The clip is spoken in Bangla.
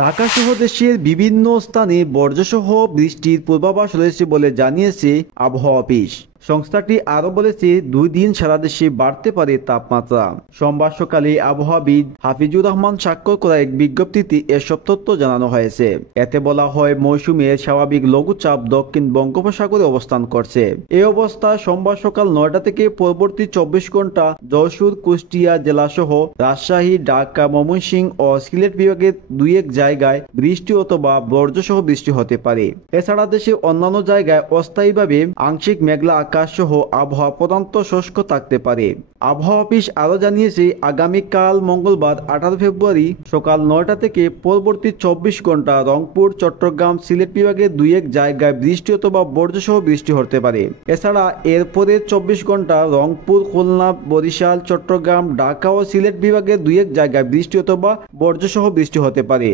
ঢাকা সহ দেশের বিভিন্ন স্থানে বজ্রসহ বৃষ্টির পূর্বাভাস রয়েছে বলে জানিয়েছে আবহাওয়া অফিস। সংস্থাটি আরও বলেছে 2 দিন সারা দেশে বাড়তে পারে তাপমাত্রা। সোমবার সকালে আবহাওয়াবিদ হাফিজুর রহমান স্বাক্ষর করা এক বিজ্ঞপ্তিতে এসব তথ্য জানানো হয়েছে। এতে বলা হয়, মৌসুমের স্বাভাবিক লঘুচাপ দক্ষিণ বঙ্গোপসাগরে অবস্থান করছে। এই অবস্থায় সোমবার সকাল 9টা থেকে পরবর্তী 24 ঘন্টা যশোর, কুষ্টিয়া জেলাসহ রাজশাহী, ঢাকা, ময়মনসিংহ ও সিলেট বিভাগের 2-1 জায়গায় বৃষ্টি অথবা বজ্রসহ বৃষ্টি হতে পারে। এছাড়া দেশের অন্যান্য জায়গায় অস্থায়ীভাবে আংশিক মেঘলা আকাশ সহ আবহাওয়া প্রধানত শুষ্ক থাকতে পারে। আবহাওয়া অফিস আরও জানিয়েছে, আগামীকাল মঙ্গলবার 18 ফেব্রুয়ারি সকাল 9টা থেকে পরবর্তী 24 ঘন্টা রংপুর, চট্টগ্রাম, সিলেট বিভাগের 2-1 জায়গায় বৃষ্টি অথবা বজ্রসহ বৃষ্টি হতে পারে। এছাড়া এরপরে 24 ঘন্টা রংপুর, খুলনা, বরিশাল, চট্টগ্রাম, ঢাকা ও সিলেট বিভাগের 2-1 জায়গায় বৃষ্টি অথবা বজ্রসহ বৃষ্টি হতে পারে।